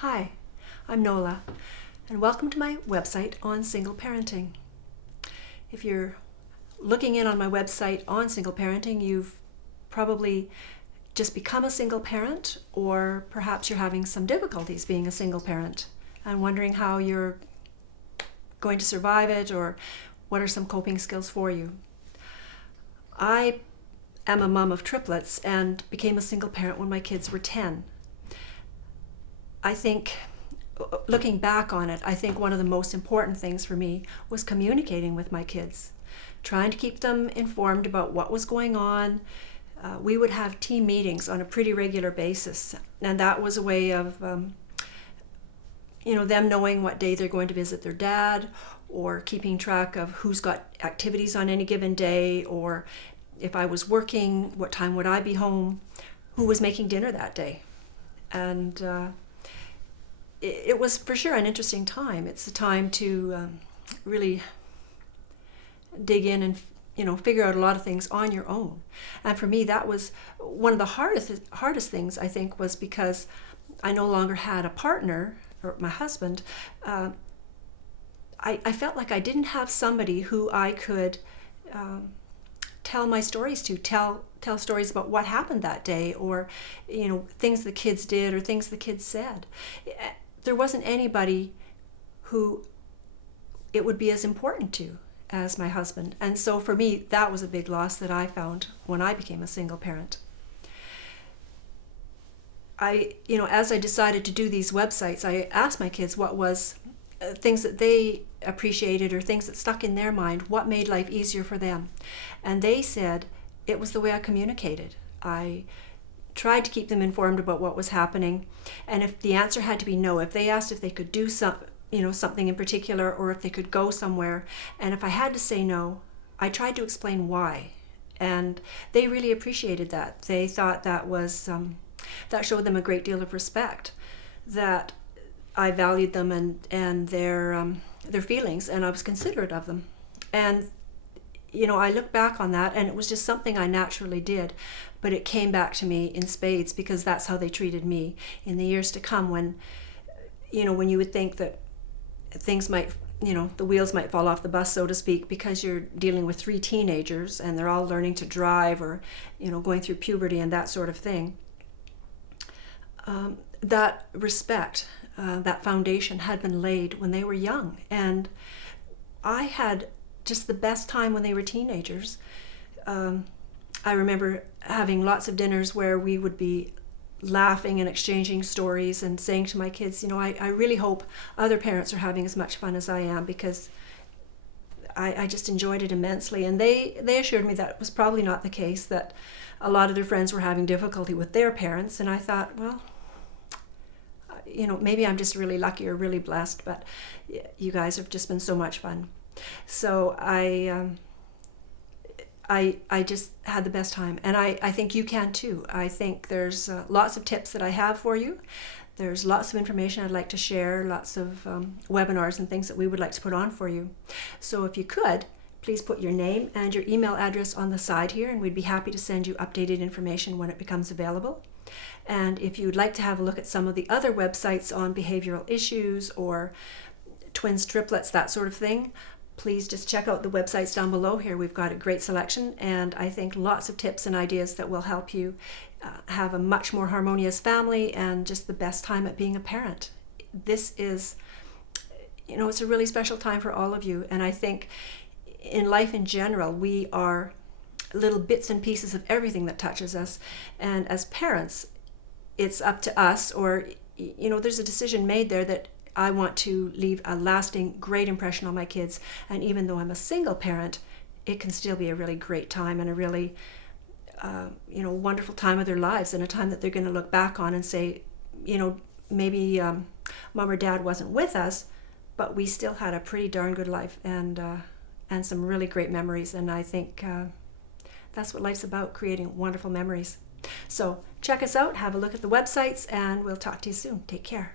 Hi, I'm Nola, and welcome to my website on single parenting. If you're looking in on my website on single parenting, you've probably just become a single parent, or perhaps you're having some difficulties being a single parent and wondering how you're going to survive it, or what are some coping skills for you. I am a mom of triplets and became a single parent when my kids were 10. I think, looking back on it, I think one of the most important things for me was communicating with my kids, trying to keep them informed about what was going on. We would have team meetings on a pretty regular basis, and that was a way of them knowing what day they're going to visit their dad, or keeping track of who's got activities on any given day, or if I was working, what time would I be home, who was making dinner that day. And it was for sure an interesting time. It's a time to really dig in and figure out a lot of things on your own. And for me, that was one of the hardest things, I think, was because I no longer had a partner, or my husband. I felt like I didn't have somebody who I could tell my stories to, tell stories about what happened that day, or things the kids did or things the kids said. There wasn't anybody who it would be as important to as my husband. And so for me, that was a big loss that I found when I became a single parent. As I decided to do these websites, I asked my kids what was things that they appreciated, or things that stuck in their mind, what made life easier for them. And they said it was the way I communicated. I tried to keep them informed about what was happening, and if the answer had to be no, if they asked if they could do something in particular, or if they could go somewhere, and if I had to say no, I tried to explain why. And they really appreciated that. They thought that was that showed them a great deal of respect, that I valued them and their feelings, and I was considerate of them. And I look back on that, and it was just something I naturally did, but it came back to me in spades, because that's how they treated me in the years to come, when you would think that things might, the wheels might fall off the bus, so to speak, because you're dealing with 3 teenagers and they're all learning to drive, or going through puberty and that sort of thing. That respect, that foundation had been laid when they were young, and I had just the best time when they were teenagers. I remember having lots of dinners where we would be laughing and exchanging stories, and saying to my kids, I really hope other parents are having as much fun as I am, because I just enjoyed it immensely. And they assured me that was probably not the case, that a lot of their friends were having difficulty with their parents. And I thought, well, maybe I'm just really lucky or really blessed, but you guys have just been so much fun. So I just had the best time, and I think you can too. I think there's lots of tips that I have for you. There's lots of information I'd like to share, lots of webinars and things that we would like to put on for you. So if you could, please put your name and your email address on the side here, and we'd be happy to send you updated information when it becomes available. And if you'd like to have a look at some of the other websites on behavioral issues, or twins, triplets, that sort of thing, please just check out the websites down below here. We've got a great selection, and I think lots of tips and ideas that will help you have a much more harmonious family, and just the best time at being a parent. This is, it's a really special time for all of you, and I think in life in general, we are little bits and pieces of everything that touches us, and as parents, it's up to us, or there's a decision made there that I want to leave a lasting, great impression on my kids. And even though I'm a single parent, it can still be a really great time, and a really, wonderful time of their lives, and a time that they're going to look back on and say, maybe mom or dad wasn't with us, but we still had a pretty darn good life, and some really great memories. And I think that's what life's about, creating wonderful memories. So check us out, have a look at the websites, and we'll talk to you soon. Take care.